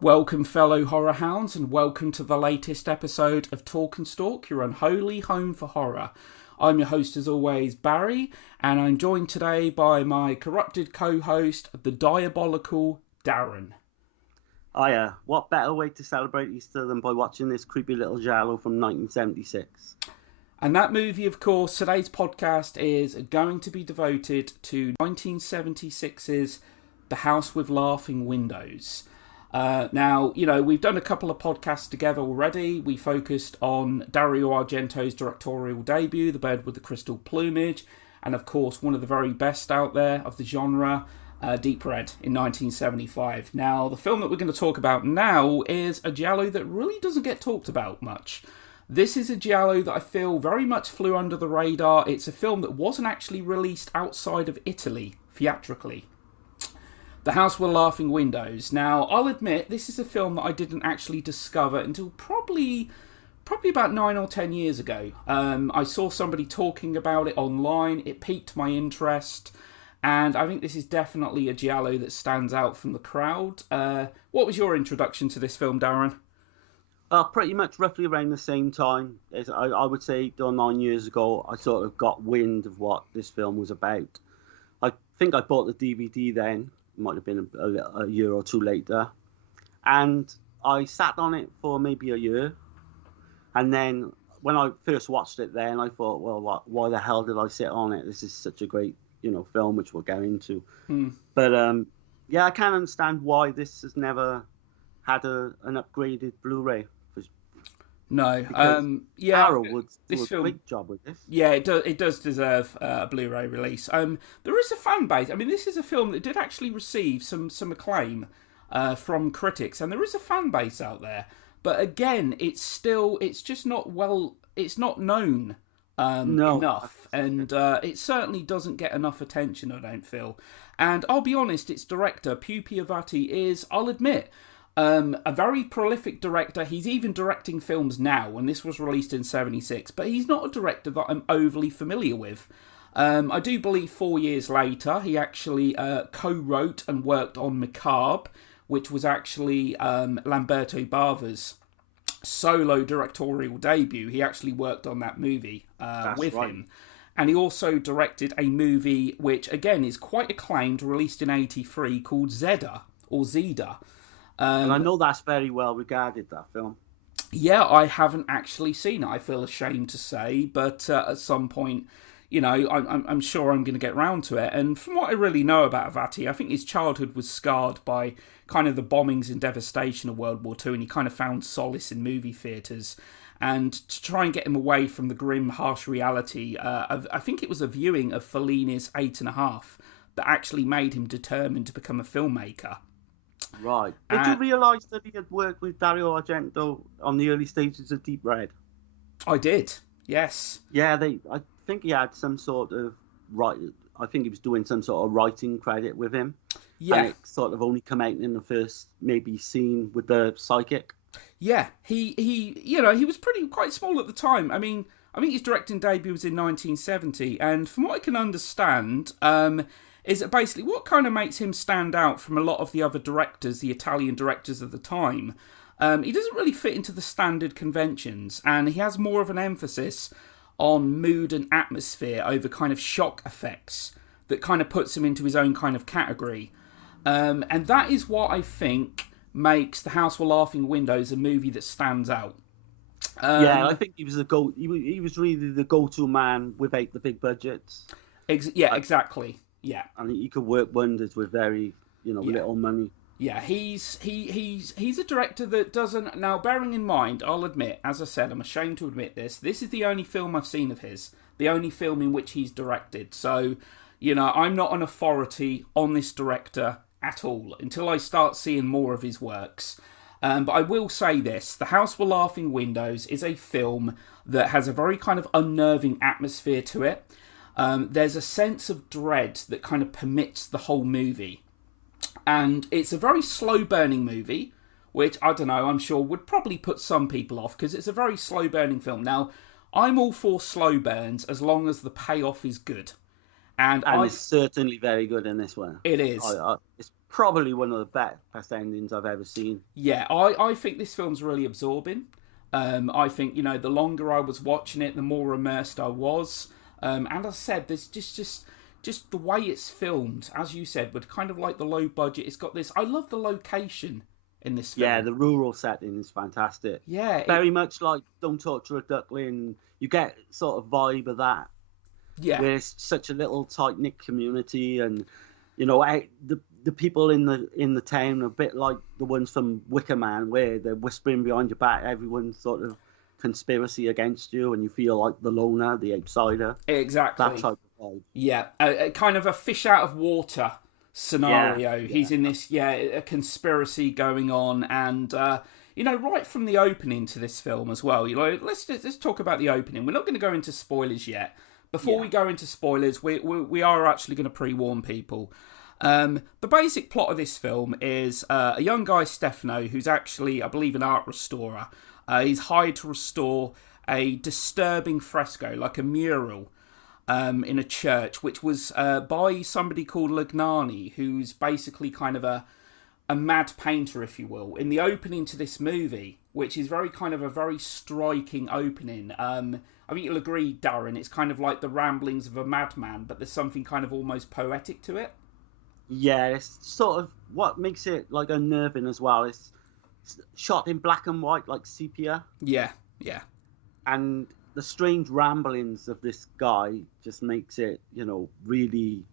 Welcome, fellow horror hounds, and welcome to the latest episode of Talk and Stalk, your unholy home for horror. I'm your host, as always, Barry, and I'm joined today by my corrupted co-host, the diabolical Darren. What better way to celebrate Easter than by watching this creepy little giallo from 1976? And that movie, of course, today's podcast is going to be devoted to 1976's The House with Laughing Windows. Now, we've done a couple of podcasts together already. We focused on Dario Argento's directorial debut, The Bird with the Crystal Plumage, and of course, one of the very best out there of the genre, Deep Red in 1975. Now, the film that we're going to talk about now is a giallo that really doesn't get talked about much. This is a giallo that I feel very much flew under the radar. It's a film that wasn't actually released outside of Italy, theatrically. The House with Laughing Windows. Now, I'll admit, this is a film that I didn't actually discover until probably about 9 or 10 years ago. I saw somebody talking about it online. It piqued my interest. And I think this is definitely a giallo that stands out from the crowd. What was your introduction to this film, Darren? Pretty much roughly around the same time. I would say 8 or 9 years ago, I sort of got wind of what this film was about. I think I bought the DVD then. Might have been a year or two later, and I sat on it for maybe a year, and then when I first watched it then I thought, well, why the hell did I sit on it? This is such a great film, which we'll get into. But I can't understand why this has never had an upgraded Blu-ray. No, Arrow would do a great job with this. Yeah, it does deserve a Blu-ray release. There is a fan base. I mean, this is a film that did actually receive some acclaim from critics, and there is a fan base out there. But again, it's just not known enough, and it certainly doesn't get enough attention, I don't feel. And I'll be honest, its director, Pupi Avati, is, I'll admit, a very prolific director. He's even directing films now, and this was released in 76, but he's not a director that I'm overly familiar with. I do believe 4 years later, he actually co-wrote and worked on Macabre, which was actually Lamberto Bava's solo directorial debut. He actually worked on that movie with him. And he also directed a movie which, again, is quite acclaimed, released in 83, called Zeda, or Zeda. And I know that's very well regarded, that film. Yeah, I haven't actually seen it, I feel ashamed to say, but at some point, I'm sure I'm going to get round to it. And from what I really know about Avati, I think his childhood was scarred by kind of the bombings and devastation of World War II, and he kind of found solace in movie theatres. And to try and get him away from the grim, harsh reality, I think it was a viewing of Fellini's 8.5 that actually made him determined to become a filmmaker. Right. Did you realise that he had worked with Dario Argento on the early stages of Deep Red? I did, yes. Yeah, I think he had some sort of I think he was doing some sort of writing credit with him. Yeah. And it sort of only come out in the first maybe scene with the psychic. Yeah, he was quite small at the time. I mean, I think his directing debut was in 1970, and from what I can understand, is that basically what kind of makes him stand out from a lot of the other directors, the Italian directors of the time. He doesn't really fit into the standard conventions, and he has more of an emphasis on mood and atmosphere over kind of shock effects that kind of puts him into his own kind of category. And that is what I think makes The House with Laughing Windows a movie that stands out. I think he was he was really the go-to man without the big budgets. Exactly. Yeah, and he could work wonders with very, little money. Yeah, he's a director that doesn't. Now, bearing in mind, I'll admit, as I said, I'm ashamed to admit this. This is the only film I've seen of his, the only film in which he's directed. So, I'm not an authority on this director at all until I start seeing more of his works. But I will say this: The House with Laughing Windows is a film that has a very kind of unnerving atmosphere to it. There's a sense of dread that kind of permits the whole movie. And it's a very slow-burning movie, which, I don't know, I'm sure would probably put some people off, because it's a very slow-burning film. Now, I'm all for slow burns as long as the payoff is good. And it's certainly very good in this one. It is. It's probably one of the best endings I've ever seen. Yeah, I think this film's really absorbing. I think, the longer I was watching it, the more immersed I was. And as I said, there's just the way it's filmed, as you said, with kind of like the low budget. It's got this. I love the location in this film. Yeah, the rural setting is fantastic. Yeah, very much like Don't Torture a Duckling. You get sort of vibe of that. Yeah, where it's such a little tight knit community, and the people in the town are a bit like the ones from Wicker Man, where they're whispering behind your back. Everyone's sort of conspiracy against you, and you feel like the loner, the outsider. Exactly. That type of vibe. Yeah, a kind of a fish out of water scenario. Yeah. He's in this, a conspiracy going on, and right from the opening to this film as well. Let's talk about the opening. We're not going to go into spoilers yet. Before we go into spoilers, we are actually going to pre-warn people. The basic plot of this film is a young guy, Stefano, who's actually, I believe, an art restorer. He's hired to restore a disturbing fresco, like a mural, in a church, which was by somebody called Legnani, who's basically kind of a mad painter, if you will. In the opening to this movie, which is very kind of a very striking opening, I think you'll agree, Darren, it's kind of like the ramblings of a madman, but there's something kind of almost poetic to it. Yeah, it's sort of what makes it like unnerving as well. It's shot in black and white, like sepia. Yeah. And the strange ramblings of this guy just makes it, really...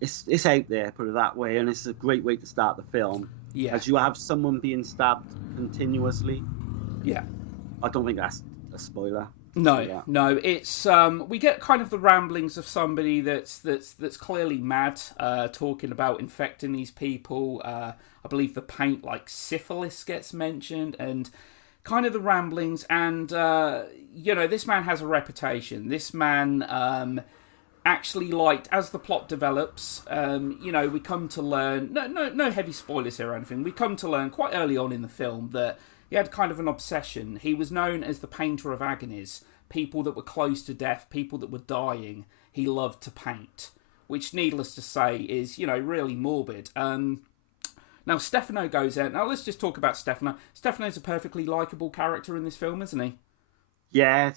It's out there, put it that way, and it's a great way to start the film. Yeah. As you have someone being stabbed continuously. Yeah. I don't think that's a spoiler. No, it's we get kind of the ramblings of somebody that's clearly mad, talking about infecting these people. I believe the paint like syphilis gets mentioned, and kind of the ramblings. And this man has a reputation. This man actually liked, as the plot develops, we come to learn. No heavy spoilers here or anything. We come to learn quite early on in the film that he had kind of an obsession. He was known as the painter of agonies. People that were close to death, people that were dying, he loved to paint. Which, needless to say, is, really morbid. Now, Stefano goes out. Now, let's just talk about Stefano. Stefano's a perfectly likeable character in this film, isn't he? Yeah,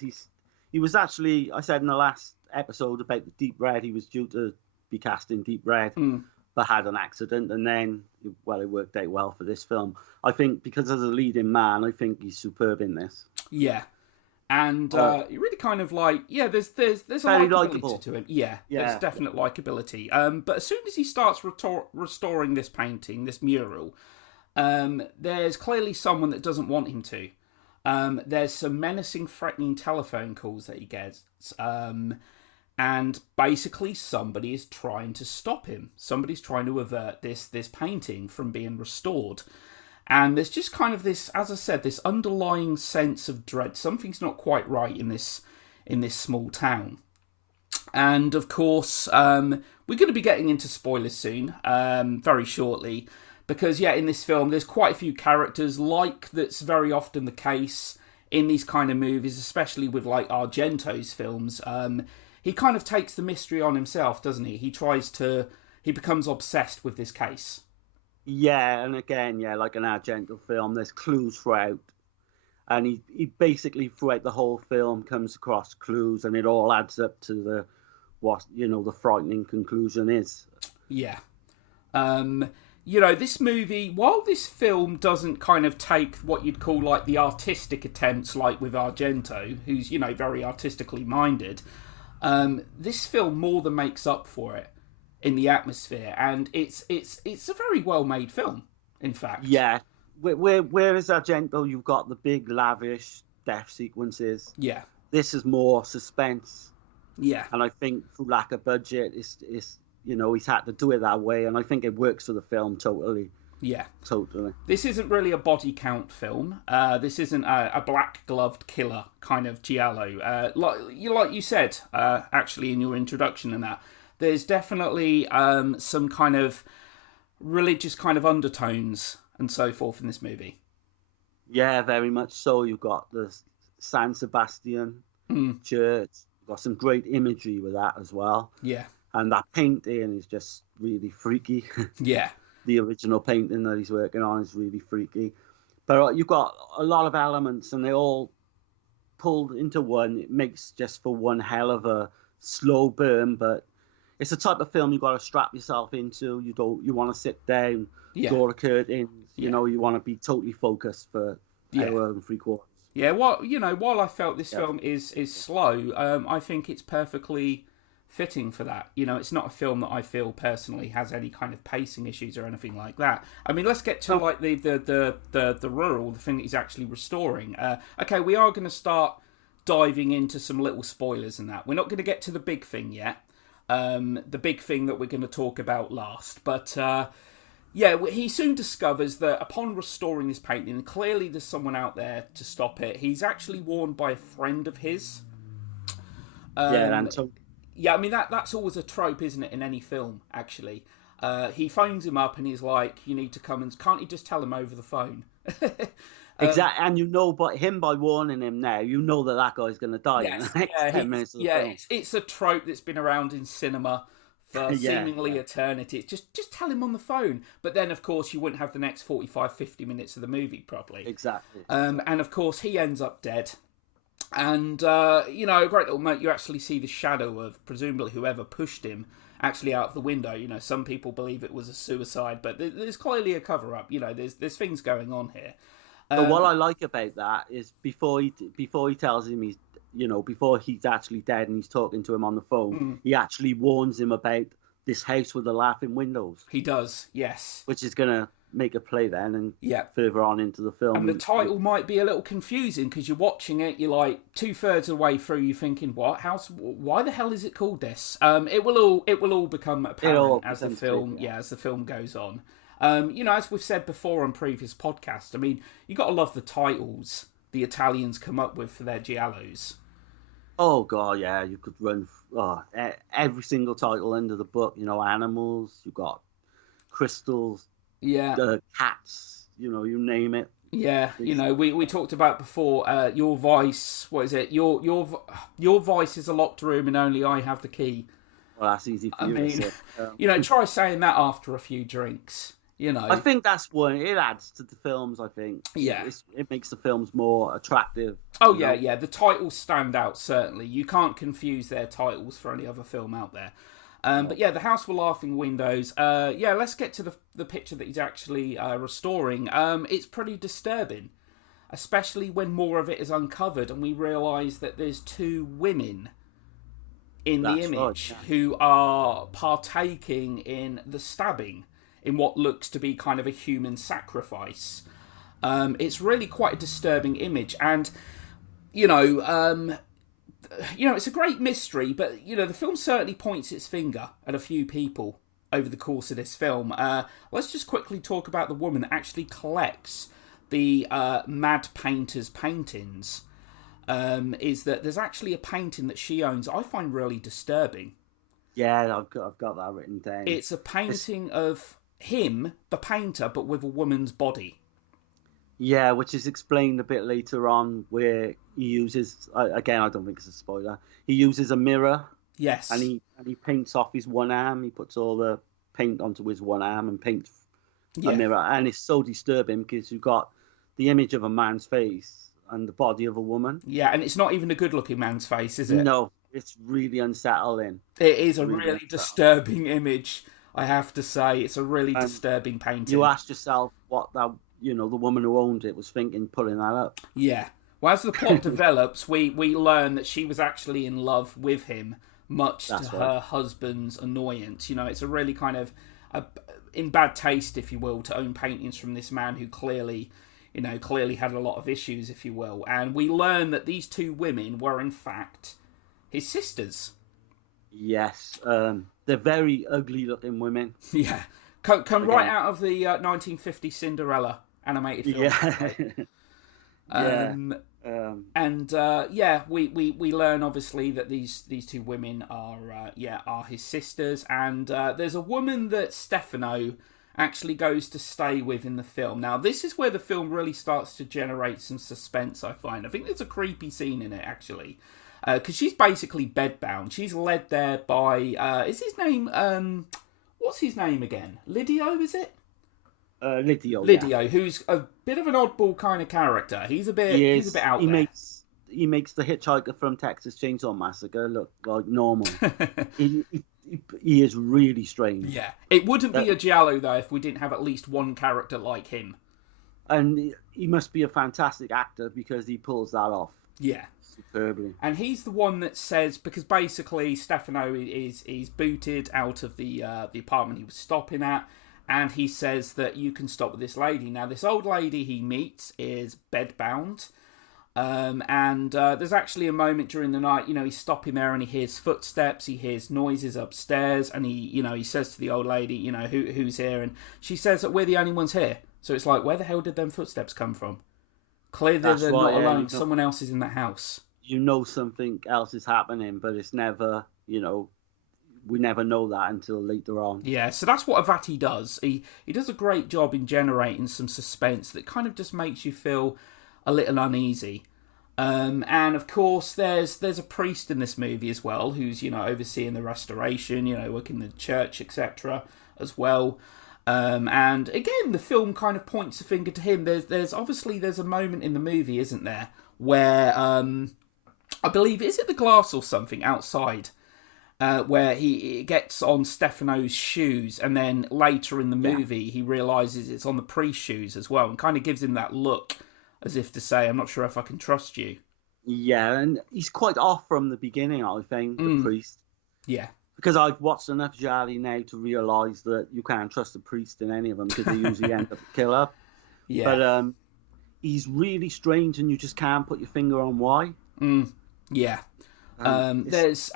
he was actually, I said in the last episode about the Deep Red, he was due to be cast in Deep Red. But had an accident, and then, it worked out well for this film. I think because as a leading man, I think he's superb in this. Yeah, and you really kind of like, there's a likability to him. Yeah, there's definite likability. But as soon as he starts restoring this painting, this mural, there's clearly someone that doesn't want him to. There's some menacing, threatening telephone calls that he gets. And basically somebody is trying to stop him. Somebody's trying to avert this painting from being restored. And there's just kind of this, as I said, this underlying sense of dread. Something's not quite right in this small town. And of course, we're going to be getting into spoilers soon, very shortly. Because, in this film, there's quite a few characters, like that's very often the case in these kind of movies, especially with like Argento's films. He kind of takes the mystery on himself, doesn't he? He becomes obsessed with this case. Yeah, and again, like an Argento film, there's clues throughout. And he basically, throughout the whole film, comes across clues, and it all adds up to the frightening conclusion is. Yeah. This movie, while this film doesn't kind of take what you'd call like the artistic attempts, like with Argento, who's, very artistically minded, this film more than makes up for it in the atmosphere, and it's a very well made film, in fact. Yeah, whereas Argento, you've got the big lavish death sequences. Yeah, this is more suspense. Yeah, and I think through lack of budget, it's he's had to do it that way, and I think it works for the film totally. Yeah, totally. This isn't really a body count film. This isn't a black-gloved killer kind of giallo. Like you said, actually, in your introduction and that, there's definitely some kind of religious kind of undertones and so forth in this movie. Yeah, very much so. You've got the San Sebastian church. You've got some great imagery with that as well. Yeah. and that painting is just really freaky. Yeah. The original painting that he's working on is really freaky. But you've got a lot of elements, and they all pulled into one. It makes just for one hell of a slow burn, but it's the type of film you've got to strap yourself into. You want to sit down, Yeah. draw the curtains. Yeah. You want to be totally focused for hour and 3/4. Yeah, while I felt this film is slow, I think it's perfectly fitting for that. It's not a film that I feel personally has any kind of pacing issues or anything like that. I mean, let's get to like the rural, the thing that he's actually restoring. Okay, we are going to start diving into some little spoilers and that. We're not going to get to the big thing yet. The big thing that we're going to talk about last, but. He soon discovers that upon restoring this painting, clearly there's someone out there to stop it. He's actually warned by a friend of his. Yeah, I mean, that's always a trope, isn't it, in any film, actually. He phones him up and he's like, you need to come, and can't you just tell him over the phone? Exactly, and but him by warning him now, that guy's going to die in the next 10 minutes of the film. It's a trope that's been around in cinema for seemingly eternity. It's just tell him on the phone. But then, of course, you wouldn't have the next 45, 50 minutes of the movie properly. Exactly. And, of course, he ends up dead. And, a great little moment, you actually see the shadow of, presumably, whoever pushed him actually out of the window. Some people believe it was a suicide, but there's clearly a cover-up. There's things going on here. But what I like about that is before he tells him before he's actually dead and he's talking to him on the phone, he actually warns him about this house with the laughing windows. He does, yes. Which is going to make a play then and further on into the film. And the title might be a little confusing because you're watching it, you're like 2/3 of the way through, you're thinking, why the hell is it called this? It will all become apparent as the film goes on. As we've said before on previous podcasts, I mean, you got to love the titles the Italians come up with for their giallos. Oh god, yeah, you could run every single title into the book. Animals, you've got crystals, cats, you name it. Yeah, we talked about before. Your vice, what is it? Your vice is a locked room, and only I have the key. Well, that's easy for you. Try saying that after a few drinks. I think that's one. It adds to the films. I think. Yeah, it makes the films more attractive. Oh yeah. The titles stand out certainly. You can't confuse their titles for any other film out there. But yeah, The House with Laughing Windows. Let's get to the picture that he's actually restoring. It's pretty disturbing, especially when more of it is uncovered and we realise that there's two women in the image who are partaking in the stabbing in what looks to be kind of a human sacrifice. It's really quite a disturbing image, and it's a great mystery, but the film certainly points its finger at a few people over the course of this film. Let's just quickly talk about the woman that actually collects the mad painter's paintings. Is that there's actually a painting that she owns I find really disturbing. Yeah, I've got that written down. It's a painting of him, the painter, but with a woman's body. Yeah, which is explained a bit later on, where he uses, again, I don't think it's a spoiler, he uses a mirror. Yes. And he paints off his one arm. He puts all the paint onto his one arm and paints a mirror. And it's so disturbing because you've got the image of a man's face and the body of a woman. Yeah, and it's not even a good-looking man's face, is it? No, it's really unsettling. It is a really disturbing image, I have to say. It's a really disturbing painting. You ask yourself what that, the woman who owned it was thinking putting that up. Yeah. Well, as the plot develops, we learn that she was actually in love with him, much to her husband's annoyance. It's a really kind of in bad taste, if you will, to own paintings from this man who clearly had a lot of issues, if you will. And we learn that these two women were, in fact, his sisters. Yes. They're very ugly-looking women. Yeah. Come right out of the 1950 Cinderella animated film. Yeah. We learn, obviously, that these two women are his sisters. And there's a woman that Stefano actually goes to stay with in the film. Now, this is where the film really starts to generate some suspense, I find. I think there's a creepy scene in it, actually. because she's basically bedbound. She's led there by is his name what's his name again? Lydio, is it? Lydio, Lydio, who's a bit of an oddball kind of character. He's a bit out there. He makes the hitchhiker from Texas Chainsaw Massacre look like normal. he is really strange. Yeah, it wouldn't be a giallo though if we didn't have at least one character like him. And he must be a fantastic actor because he pulls that off. Yeah, superbly. And he's the one that says, because basically Stefano is booted out of the apartment he was stopping at. And he says that you can stop with this lady. Now, this old lady he meets is bedbound. And there's actually a moment during the night, he's stopping there and he hears footsteps, he hears noises upstairs. And he says to the old lady, who's here? And she says that we're the only ones here. So it's like, where the hell did them footsteps come from? Clearly they're not alone. Someone else is in that house. Something else is happening, but it's never, we never know that until later on. Yeah, so that's what Avati does. He does a great job in generating some suspense that kind of just makes you feel a little uneasy. And of course, there's a priest in this movie as well, who's overseeing the restoration, working in the church, etc. as well. And again, the film kind of points a finger to him. There's a moment in the movie, isn't there, where I believe, is it the glass or something outside? Where he gets on Stefano's shoes, and then later in the movie he realises it's on the priest's shoes as well, and kind of gives him that look as if to say, I'm not sure if I can trust you. Yeah, and he's quite off from the beginning, I think, the priest. Yeah. Because I've watched enough gialli now to realise that you can't trust a priest in any of them, because they usually end up a killer. Yeah. But he's really strange, and you just can't put your finger on why. Yeah. There's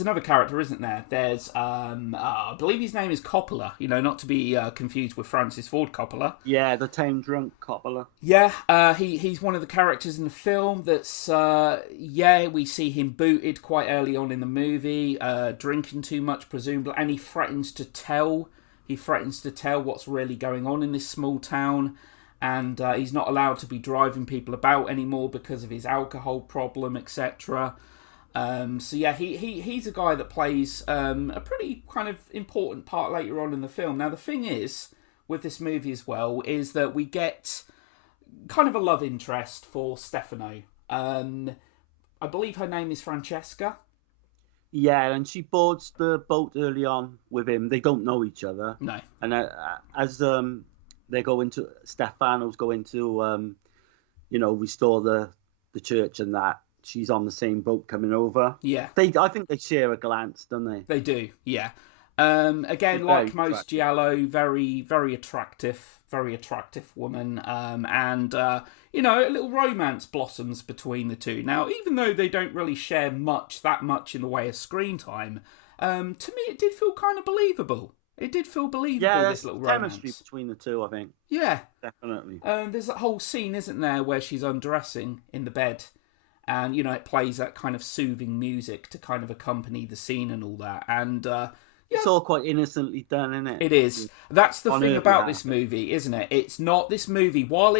another character, isn't there? There's, I believe his name is Coppola, not to be confused with Francis Ford Coppola. Yeah, the town drunk Coppola. Yeah, he's one of the characters in the film that's, we see him booted quite early on in the movie, drinking too much, presumably, and he threatens to tell what's really going on in this small town, and he's not allowed to be driving people about anymore because of his alcohol problem, etc. He's a guy that plays a pretty kind of important part later on in the film. Now, the thing is, with this movie as well, is that we get kind of a love interest for Stefano. I believe her name is Francesca. Yeah, and she boards the boat early on with him. They don't know each other. No. And as they go into, Stefano's going to, restore the church and that, she's on the same boat coming over. Yeah. I think they share a glance, don't they? They do, yeah. Again, like most giallo, very, very attractive woman. And a little romance blossoms between the two. Now, even though they don't really share that much in the way of screen time, to me it did feel kind of believable. It did feel believable, this little romance. Chemistry between the two, I think. Yeah. Definitely. There's that whole scene, isn't there, where she's undressing in the bed. And, it plays that kind of soothing music to kind of accompany the scene and all that. And, it's all quite innocently done, isn't it? It is. That's the thing about this movie, isn't it? It's not this movie. While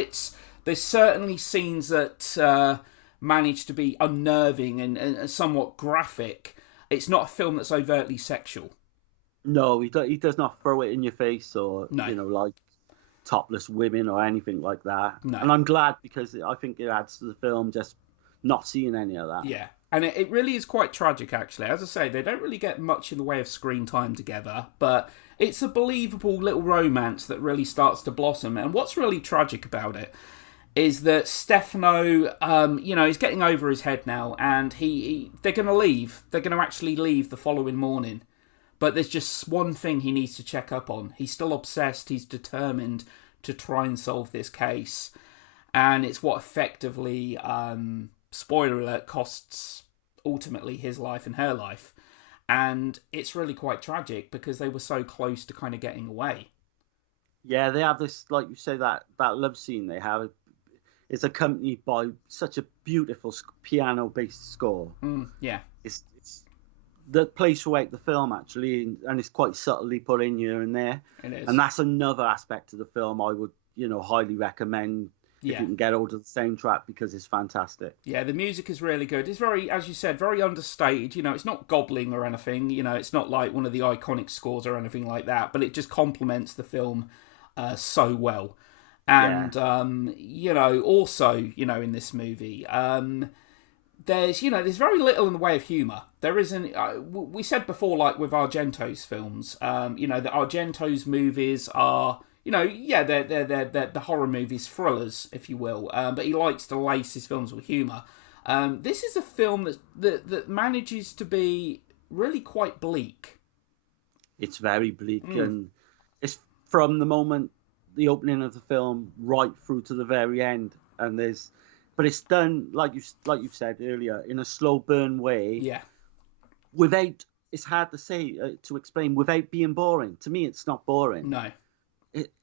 there's certainly scenes that manage to be unnerving and somewhat graphic, it's not a film that's overtly sexual. No, he does not throw it in your face or, no. Like topless women or anything like that. No. And I'm glad, because I think it adds to the film just not seeing any of that. Yeah, and it really is quite tragic, actually. As I say, they don't really get much in the way of screen time together, but it's a believable little romance that really starts to blossom. And what's really tragic about it is that Stefano, he's getting over his head now, and they're going to leave. They're going to actually leave the following morning. But there's just one thing he needs to check up on. He's still obsessed. He's determined to try and solve this case. And it's what effectively... spoiler alert, costs ultimately his life and her life. And it's really quite tragic because they were so close to kind of getting away. Yeah, they have this, like you say, that love scene they have is accompanied by such a beautiful piano-based score. Yeah. It's the plays throughout the film, actually, and it's quite subtly put in here and there. It is. And that's another aspect of the film I would, highly recommend if you can get hold of the soundtrack, because it's fantastic. Yeah, the music is really good. It's very, as you said, very understated. You know, it's not gobbling or anything. You know, it's not like one of the iconic scores or anything like that. But it just complements the film so well. And you know, also, you know, in this movie, there's very little in the way of humour. There isn't. We said before, like with Argento's films, you know, that Argento's movies are, you know, yeah, they're the horror movies, thrillers, if you will. But he likes to lace his films with humour. This is a film that manages to be really quite bleak. It's very bleak, and it's from the moment the opening of the film right through to the very end, and but it's done like you've said earlier, in a slow burn way. Yeah. Without, it's hard to say to explain, without being boring. To me, it's not boring. No.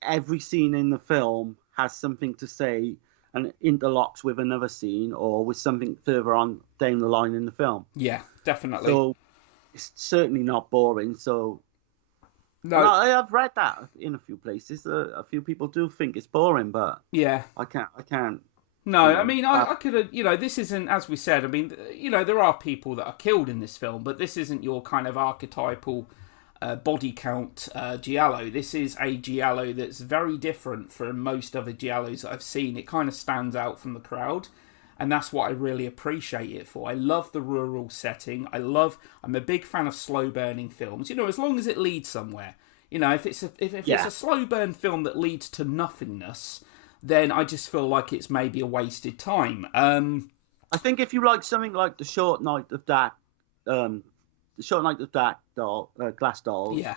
Every scene in the film has something to say and interlocks with another scene or with something further on down the line in the film. Yeah, definitely. So it's certainly not boring. So no, I've read that in a few places. A few people do think it's boring, but yeah, I can't. No, I mean, I could have, you know, this isn't, as we said, I mean, you know, there are people that are killed in this film, but this isn't your kind of archetypal body count giallo. This is a giallo that's very different from most other giallos that I've seen. It kind of stands out from the crowd, and that's what I really appreciate it for. I love the rural setting. I'm a big fan of slow burning films, you know, as long as it leads somewhere. You know, if it's a slow burn film that leads to nothingness, then I just feel like it's maybe a wasted time. I think if you like something like The Short Night of Glass Dolls, yeah,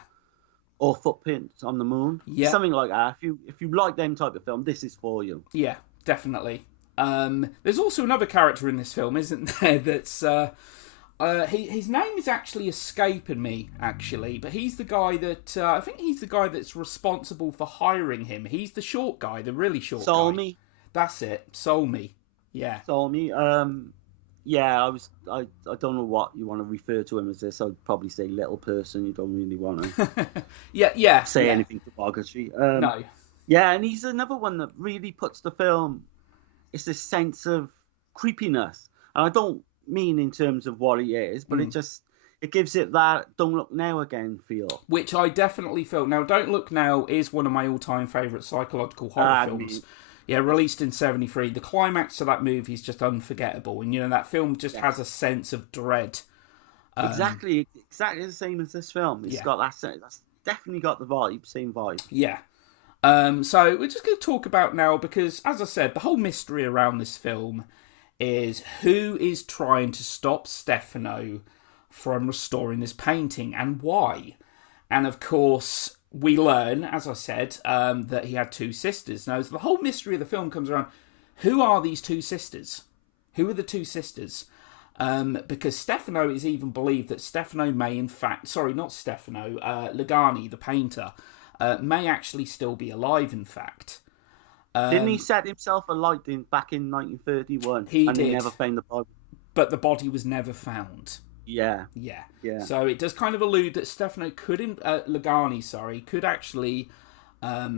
or Footprints on the Moon, something like that. If you like them type of film, this is for you. Yeah, definitely. There's also another character in this film, isn't there? That's his name is actually escaping me, actually, but he's the guy that I think he's the guy that's responsible for hiring him. He's the short guy, the really short guy. Solmy. That's it, Solmy. Yeah. Solmy. Yeah, I don't know what you want to refer to him as. This, I'd probably say little person. You don't really want to say anything derogatory. No. Yeah, and he's another one that really puts the film. It's this sense of creepiness, and I don't mean in terms of what he is, but it gives it that Don't Look Now Again feel, which I definitely feel. Now, Don't Look Now is one of my all-time favourite psychological horror films. Yeah, released in 1973. The climax to that movie is just unforgettable, and you know that film just has a sense of dread. Exactly the same as this film. It's got that's definitely got the vibe, same vibe. Yeah. So we're just going to talk about now, because as I said, the whole mystery around this film is who is trying to stop Stefano from restoring this painting and why. And of course, we learn, as I said, that he had two sisters. Now, the whole mystery of the film comes around, who are these two sisters? Who are the two sisters? Because Stefano is even believed that Stefano may in fact... Sorry, not Stefano. Lagani, the painter, may actually still be alive, in fact. Didn't he set himself alight back in 1931? He did. He never found the body. But the body was never found. Yeah. So it does kind of allude that Stefano Lagani, could actually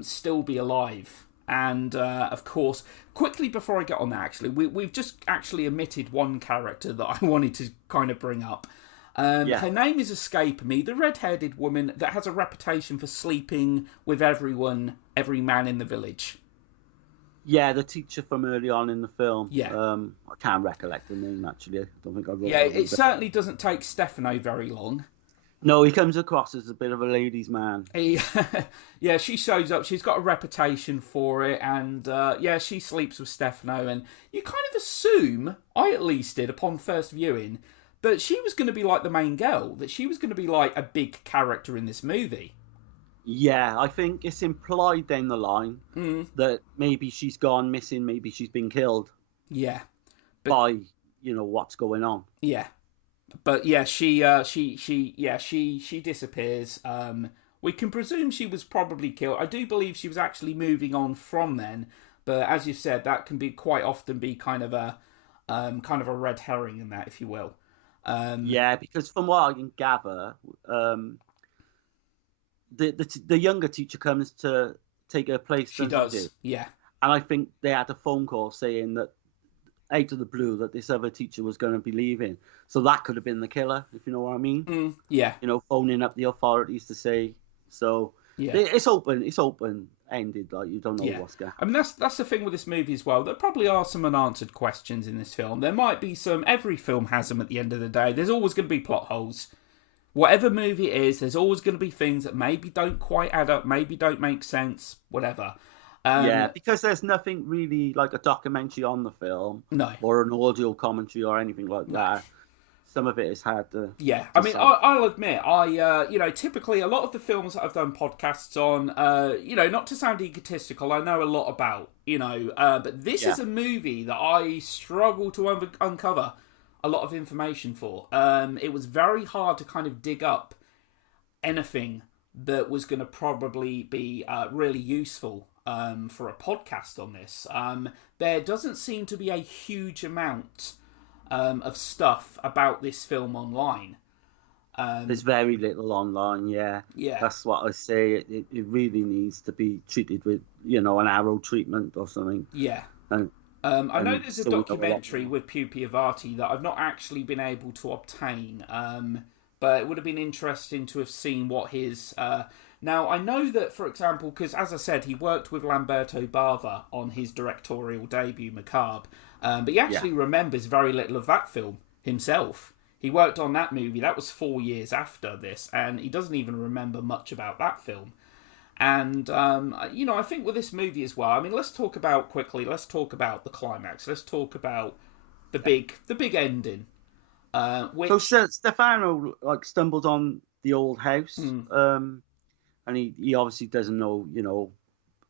still be alive. And, of course, quickly before I get on that, actually, we've just actually omitted one character that I wanted to kind of bring up. Her name is escaping me. The red-headed woman that has a reputation for sleeping with every man in the village. Yeah, the teacher from early on in the film. Yeah. I can't recollect the name, actually. I don't think I wrote it. It certainly doesn't take Stefano very long. No, he comes across as a bit of a ladies' man. She shows up. She's got a reputation for it, and she sleeps with Stefano. And you kind of assume, I at least did upon first viewing, that she was going to be like the main girl, that she was going to be like a big character in this movie. Yeah, I think it's implied down the line that maybe she's gone missing, maybe she's been killed. Yeah. By, what's going on. Yeah. But yeah, she disappears. We can presume she was probably killed. I do believe she was actually moving on from then, but as you said, that can be quite often be kind of a red herring in that, if you will. Yeah, because from what I can gather, the younger teacher comes to take her place. She does. Yeah. And I think they had a phone call saying that, out of the blue, that this other teacher was going to be leaving. So that could have been the killer, if you know what I mean. Yeah. You know, phoning up the authorities to say. So Yeah. it's open-ended. Like, you don't know what's going to happen. I mean, that's the thing with this movie as well. There probably are some unanswered questions in this film. There might be some. Every film has them at the end of the day. There's always going to be plot holes. Whatever movie it is, there's always going to be things that maybe don't quite add up, maybe don't make sense, whatever. Yeah, because there's nothing really like a documentary on the film, No, or an audio commentary or anything like that. Some of it is hard to. Yeah, I mean, I'll admit, typically a lot of the films that I've done podcasts on, not to sound egotistical, I know a lot about, but this is a movie that I struggle to uncover a lot of information for. It was very hard to kind of dig up anything that was going to probably be really useful for a podcast on this. There doesn't seem to be a huge amount of stuff about this film online. There's very little online, yeah. That's what I say. It really needs to be treated with, an arrow treatment or something. Yeah. I know there's a documentary with Pupi Avati that I've not actually been able to obtain, but it would have been interesting to have seen what his... Now, I know that, for example, because as I said, he worked with Lamberto Bava on his directorial debut, Macabre, but he actually remembers very little of that film himself. He worked on that movie, that was 4 years after this, and he doesn't even remember much about that film. And, I think with this movie as well, I mean, let's talk about the climax. Let's talk about the big ending. So Stefano, stumbled on the old house, and he obviously doesn't know,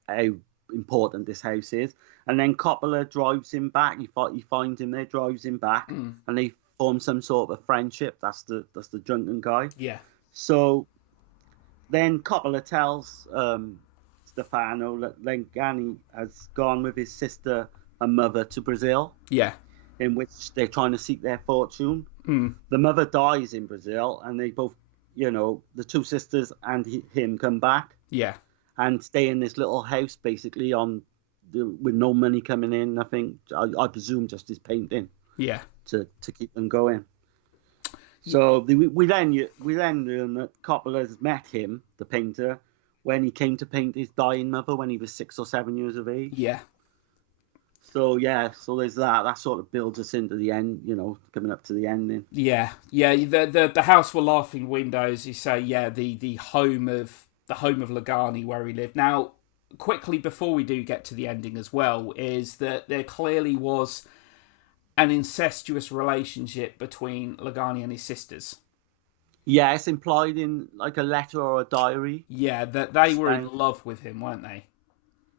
how important this house is. And then Coppola drives him back. He finds him there, drives him back, and they form some sort of a friendship. That's the drunken guy. Yeah. So then Coppola tells Stefano that Lengani has gone with his sister and mother to Brazil. Yeah. In which they're trying to seek their fortune. The mother dies in Brazil, and they both, the two sisters and him come back. Yeah. And stay in this little house, basically, with no money coming in. Nothing. I presume just his painting. Yeah. To keep them going. So we then learn that Coppola's met him, the painter, when he came to paint his dying mother when he was 6 or 7 years of age. Yeah. So there's that. That sort of builds us into the end, coming up to the ending. Yeah. The house with laughing windows. You say, the home of Lagani where he lived. Now, quickly before we do get to the ending as well, is that there clearly was an incestuous relationship between Lagani and his sisters. Yeah, it's implied in like a letter or a diary. Yeah, that they were in love with him, weren't they?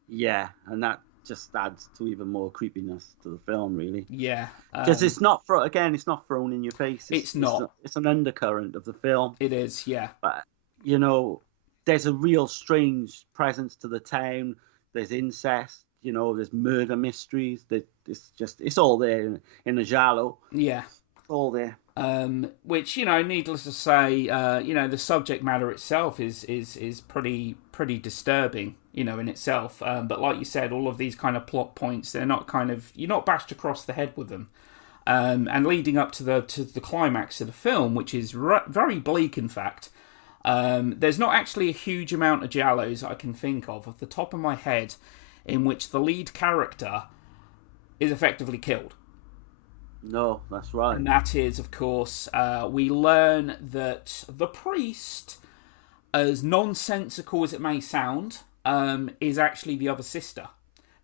Yeah, and that just adds to even more creepiness to the film, really. Yeah, because it's not thrown in your face. It's not. It's an undercurrent of the film. It is, yeah. But there's a real strange presence to the town. There's incest. There's murder mysteries. It's all there in the giallo. Yeah, it's all there. Which needless to say, the subject matter itself is pretty disturbing, in itself. But like you said, all of these kind of plot points, they're not you're not bashed across the head with them. And leading up to the climax of the film, which is very bleak, in fact. There's not actually a huge amount of giallos I can think of off the top of my head in which the lead character is effectively killed. No, that's right. And that is, of course, we learn that the priest, as nonsensical as it may sound, is actually the other sister.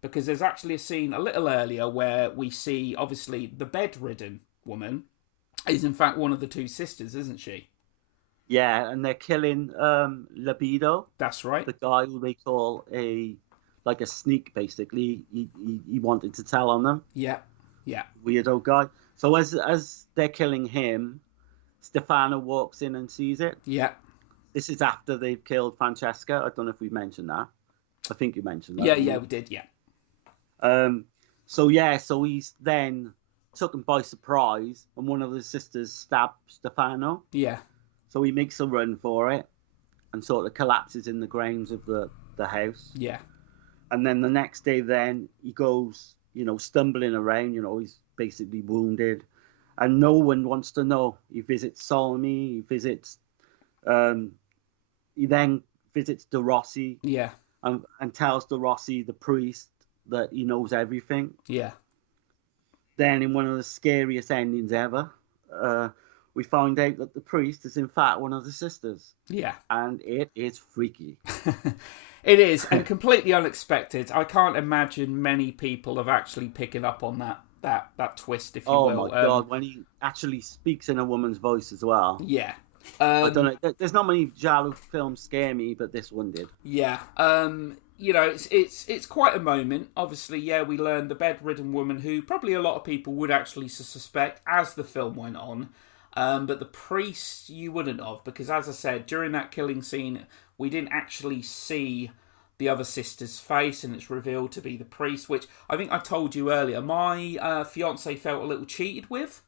Because there's actually a scene a little earlier where we see, obviously, the bedridden woman is in fact one of the two sisters, isn't she? Yeah, and they're killing Libido. That's right. The guy who they call a sneak, basically. He wanted to tell on them. Yeah. Weirdo guy. So as they're killing him, Stefano walks in and sees it. Yeah. This is after they've killed Francesca. I don't know if we mentioned that. I think you mentioned that. Yeah, we did, yeah. So he's then taken by surprise, and one of the sisters stabs Stefano. Yeah. So he makes a run for it and sort of collapses in the grounds of the house. Yeah. And then the next day, then he goes, stumbling around. He's basically wounded, and no one wants to know. He visits Salmi. He then visits De Rossi. Yeah. And tells De Rossi, the priest, that he knows everything. Yeah. Then, in one of the scariest endings ever, we find out that the priest is in fact one of the sisters. Yeah. And it is freaky. It is, and completely unexpected. I can't imagine many people have actually picking up on that twist, if you will. Oh my God, when he actually speaks in a woman's voice as well. Yeah. I don't know. There's not many giallo films scare me, but this one did. Yeah. It's quite a moment. Obviously, yeah, we learned the bedridden woman who probably a lot of people would actually suspect as the film went on. But the priest, you wouldn't have, because as I said, during that killing scene, we didn't actually see the other sister's face, and it's revealed to be the priest, which I think I told you earlier, my fiance felt a little cheated with.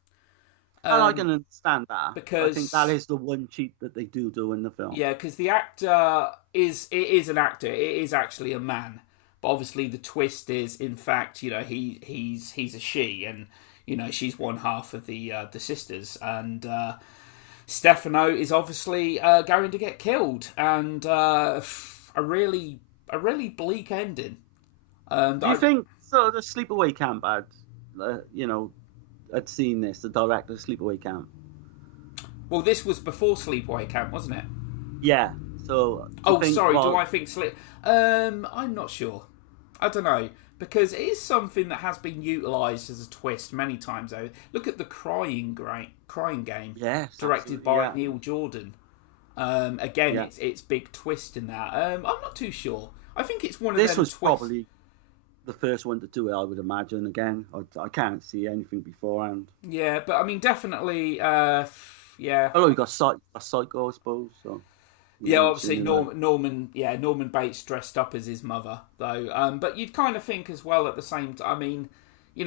And I can understand that, because I think that is the one cheat that they do in the film. Yeah, because the actor is an actor. It is actually a man, but obviously the twist is, in fact, he's a she, and she's one half of the sisters, and Stefano is obviously going to get killed, and a really bleak ending. Do you think so? The sleepaway camp had seen this, the director of Sleepaway Camp. Well, this was before Sleepaway Camp, wasn't it? Yeah. So. Do I think I'm not sure. I don't know, because it is something that has been utilised as a twist many times. Though, look at the Crying Game, yes, directed by Neil Jordan. Again, it's big twist in that. I'm not too sure. I think it's one of this them was twists. Probably the first one to do it, I would imagine. Again, I can't see anything beforehand. Yeah, but I mean, definitely, yeah. Oh, you got Psycho, I suppose. So. Yeah, obviously Norman Bates dressed up as his mother, though. But you'd kind of think as well at the same time. I mean,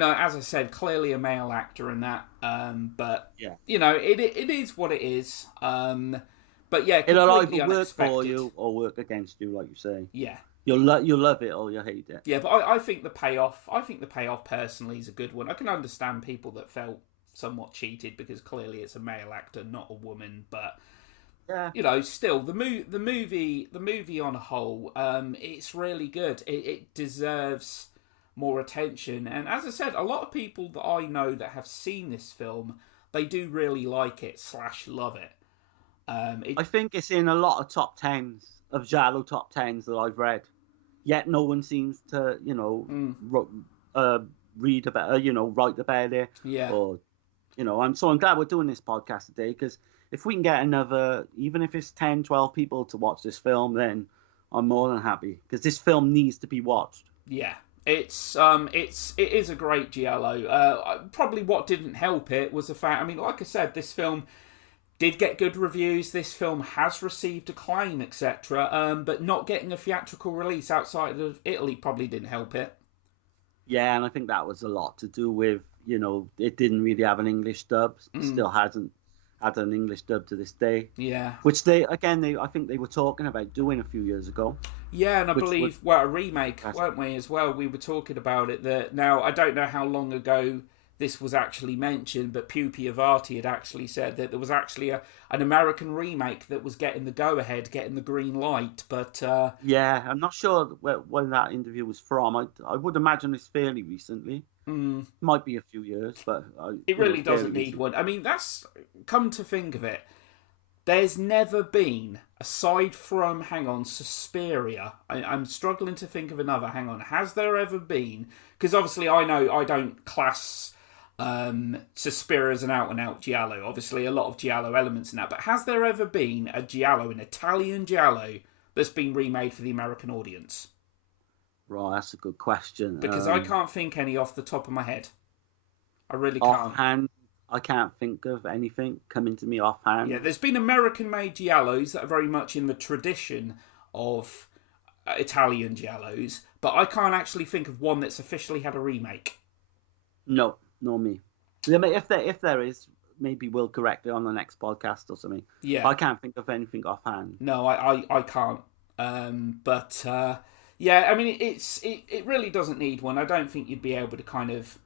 as I said, clearly a male actor in that. But yeah, it is what it is. But yeah, it'll completely either work unexpected. for you or work against you, like you say. Yeah. You'll love it or you'll hate it. Yeah, but I think the payoff. I think the payoff personally is a good one. I can understand people that felt somewhat cheated because clearly it's a male actor, not a woman. But yeah, still the movie on a whole, it's really good. It deserves more attention. And as I said, a lot of people that I know that have seen this film, they do really like it / love it. I think it's in a lot of top tens of giallo top tens that I've read. Yet no one seems to, read about, write about it. Yeah. Or, I'm glad we're doing this podcast today, because if we can get another, even if it's 10, 12 people to watch this film, then I'm more than happy, because this film needs to be watched. Yeah. It is a great giallo. Probably what didn't help it was the fact, I mean, like I said, this film did get good reviews. This film has received acclaim, etc. But not getting a theatrical release outside of Italy probably didn't help it. Yeah, and I think that was a lot to do with, it didn't really have an English dub. It still hasn't had an English dub to this day. Yeah. Which I think they were talking about doing a few years ago. Yeah, and I believe, a remake, weren't we, as well? We were talking about it. Now, I don't know how long ago this was actually mentioned, but Pupi Avati had actually said that there was actually an American remake that was getting the go-ahead, getting the green light, but... yeah, I'm not sure when that interview was from. I would imagine it's fairly recently. Might be a few years, but... it really doesn't need one. I mean, that's... Come to think of it, there's never been, aside from, Suspiria, I'm struggling to think of another, has there ever been... Because obviously I know I don't class... Suspiria as an out-and-out giallo. Obviously a lot of giallo elements in that, but has there ever been a giallo, an Italian giallo, that's been remade for the American audience? Right, that's a good question. Because I can't think any off the top of my head. I really can't. Offhand, I can't think of anything coming to me offhand. Yeah, there's been American-made giallos that are very much in the tradition of Italian giallos, but I can't actually think of one that's officially had a remake. No. Nor me. If there is, maybe we'll correct it on the next podcast or something. Yeah. I can't think of anything offhand. No, I can't. But Yeah, I mean, it really doesn't need one. I don't think you'd be able to kind of,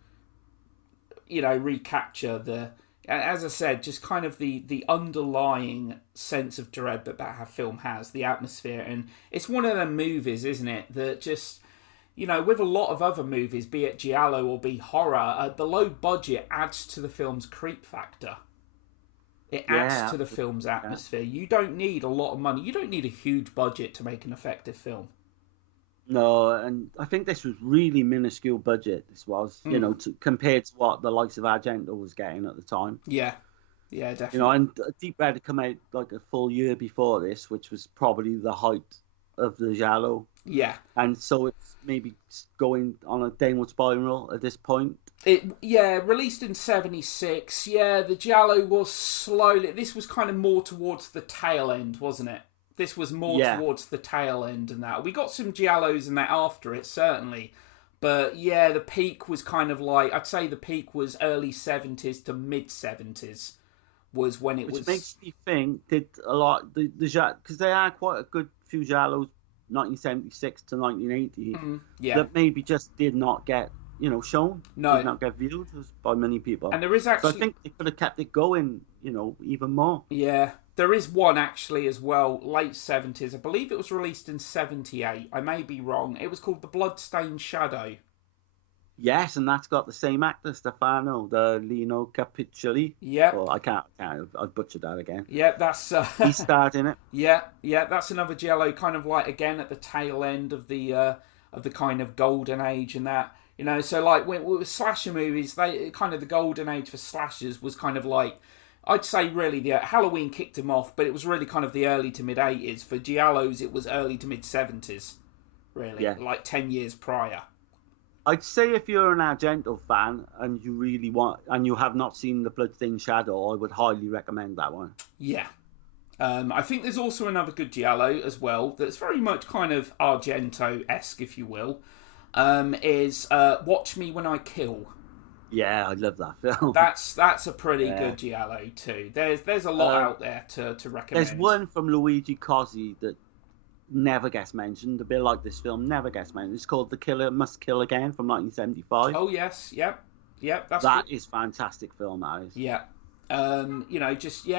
recapture as I said, just kind of the underlying sense of dread that film has, the atmosphere. And it's one of them movies, isn't it, that just, with a lot of other movies, be it giallo or be horror, the low budget adds to the film's creep factor. It adds to the film's atmosphere. You don't need a lot of money. You don't need a huge budget to make an effective film. No, and I think this was really minuscule budget. This was, compared to what the likes of Argento was getting at the time. Yeah, definitely. And Deep Red had come out like a full year before this, which was probably the height of the giallo. Yeah. And so it's maybe going on a downward spiral at this point. Released in 76. Yeah, the giallo was slowly... This was kind of more towards the tail end, wasn't it? This was more towards the tail end and that. We got some giallos and that after it, certainly. But yeah, the peak was kind of like... I'd say the peak was early 70s to mid-70s was when it was... Which makes me think that a lot... Because there are quite a good few giallos, 1976 to 1980, that maybe just did not get, shown. No. Did not get viewed by many people. And there is actually... So I think they could have kept it going, even more. Yeah. There is one actually as well, late 70s. I believe it was released in 78. I may be wrong. It was called The Bloodstained Shadow. Yes, and that's got the same actor, Stefano, the Lino Capiccioli. Yeah. Well, I can't. I butchered that again. Yeah, that's... He starred in it. Yeah, that's another giallo, kind of like, again, at the tail end of the kind of golden age and that. So like, with slasher movies, kind of the golden age for slashers was kind of like... I'd say really the Halloween kicked him off, but it was really kind of the early to mid 80s. For giallos, it was early to mid 70s, really, like 10 years prior. I'd say if you're an Argento fan and you really want, and you have not seen The Bloodstained Shadow, I would highly recommend that one. Yeah. I think there's also another good giallo as well that's very much kind of Argento-esque, if you will, is Watch Me When I Kill. Yeah, I love that film. That's a pretty good giallo too. There's a lot out there to recommend. There's one from Luigi Cozzi that never gets mentioned. A bit like this film, never gets mentioned. It's called The Killer Must Kill Again from 1975. Oh yes, yep. That is fantastic film. That is. Yeah.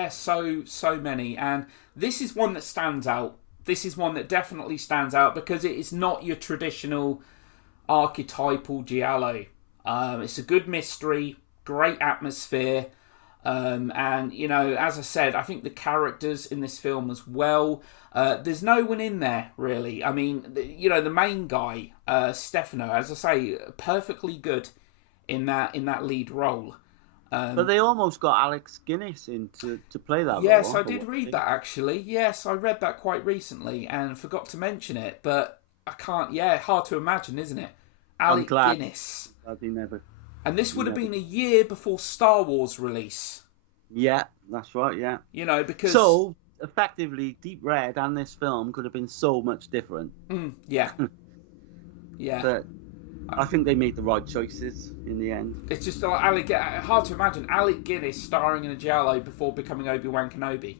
So many, and this is one that stands out. This is one that definitely stands out because it is not your traditional archetypal giallo. It's a good mystery, great atmosphere, and as I said, I think the characters in this film as well. There's no one in there really. I mean, the main guy, Stefano, as I say, perfectly good in that lead role. But they almost got Alec Guinness in to play that role. Yes, I did read that actually. Yes, I read that quite recently and forgot to mention it, but I can't. Yeah, hard to imagine, isn't it? Alec Guinness. And this would have been a year before Star Wars release. Yeah, that's right, yeah. Because... So, effectively, Deep Red and this film could have been so much different. Yeah. Yeah. But I think they made the right choices in the end. It's just like hard to imagine Alec Guinness starring in a giallo before becoming Obi-Wan Kenobi.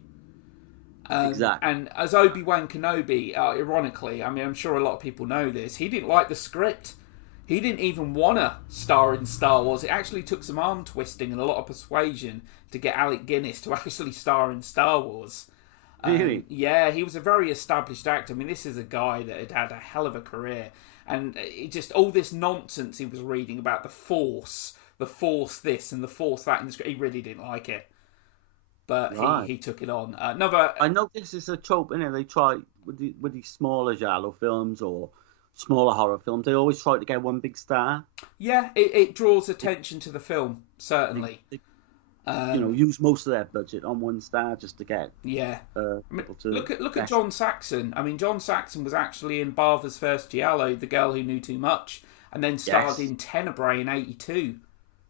Exactly. And as Obi-Wan Kenobi, ironically, I mean, I'm sure a lot of people know this, he didn't like the script. He didn't even want to star in Star Wars. It actually took some arm twisting and a lot of persuasion to get Alec Guinness to actually star in Star Wars. Really? Yeah, he was a very established actor. I mean, this is a guy that had had a hell of a career. And it just all this nonsense he was reading about the Force this and the Force that, and he really didn't like it. But he took it on. I know this is a trope, isn't it? They try with these smaller giallo films or smaller horror films, they always try to get one big star. Yeah, it draws attention to the film, certainly. They use most of their budget on one star just to get. Yeah. People to look at John Saxon. I mean, John Saxon was actually in Bava's first giallo, The Girl Who Knew Too Much, and then starred in Tenebrae in '82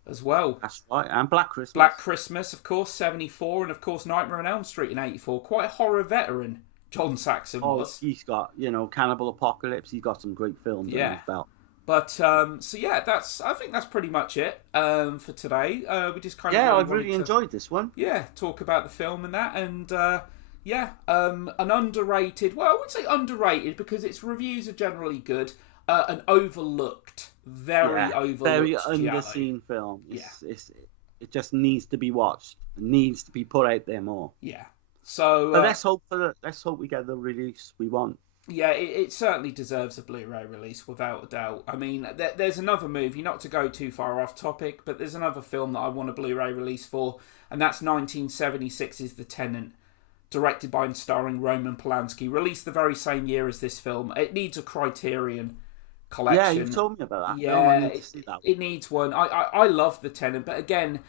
as well. That's right, and Black Christmas. Black Christmas, of course, '74, and of course Nightmare on Elm Street in '84. Quite a horror veteran, John Saxon was. He's got, Cannibal Apocalypse. He's got some great films under his belt. But I think that's pretty much it for today. We just kind of I've really enjoyed this one. Yeah, talk about the film and that, and Yeah, an underrated. Well, I would say underrated because its reviews are generally good. An overlooked, very very overlooked giallo. underseen film. Yeah, It just needs to be watched. It needs to be put out there more. yeah. So But let's hope we get the release we want. yeah, it certainly deserves a Blu-ray release without a doubt. I mean, there's another movie, not to go too far off topic, but there's another film that I want a Blu-ray release for, and that's 1976's The Tenant, directed by and starring Roman Polanski, released the very same year as this film. It needs a Criterion collection. Yeah, you've told me about that. Yeah, I need to see that. It needs one. I love The Tenant, but again,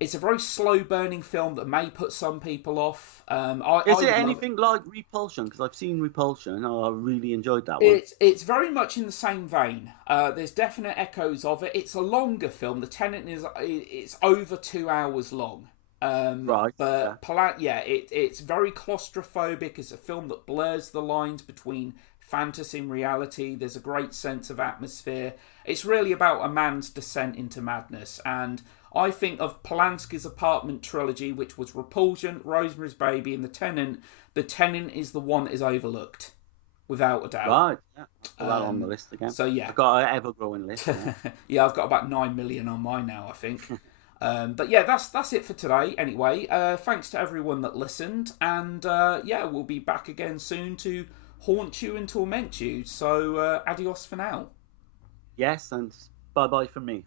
it's a very slow-burning film that may put some people off. Is it anything like Repulsion? Because I've seen Repulsion and I really enjoyed that one. It's very much in the same vein. There's definite echoes of it. It's a longer film. The Tenant it's over 2 hours long. Right. But it's very claustrophobic. It's a film that blurs the lines between fantasy and reality. There's a great sense of atmosphere. It's really about a man's descent into madness. And I think of Polanski's apartment trilogy, which was Repulsion, Rosemary's Baby, and The Tenant. The Tenant is the one that is overlooked, without a doubt. Right. Yeah. Put that on the list again. So yeah, I've got an ever-growing list. Yeah. Yeah, I've got about 9 million on mine now, I think. But yeah, that's it for today. Anyway, thanks to everyone that listened, and yeah, we'll be back again soon to haunt you and torment you. So adios for now. Yes, and bye-bye from me.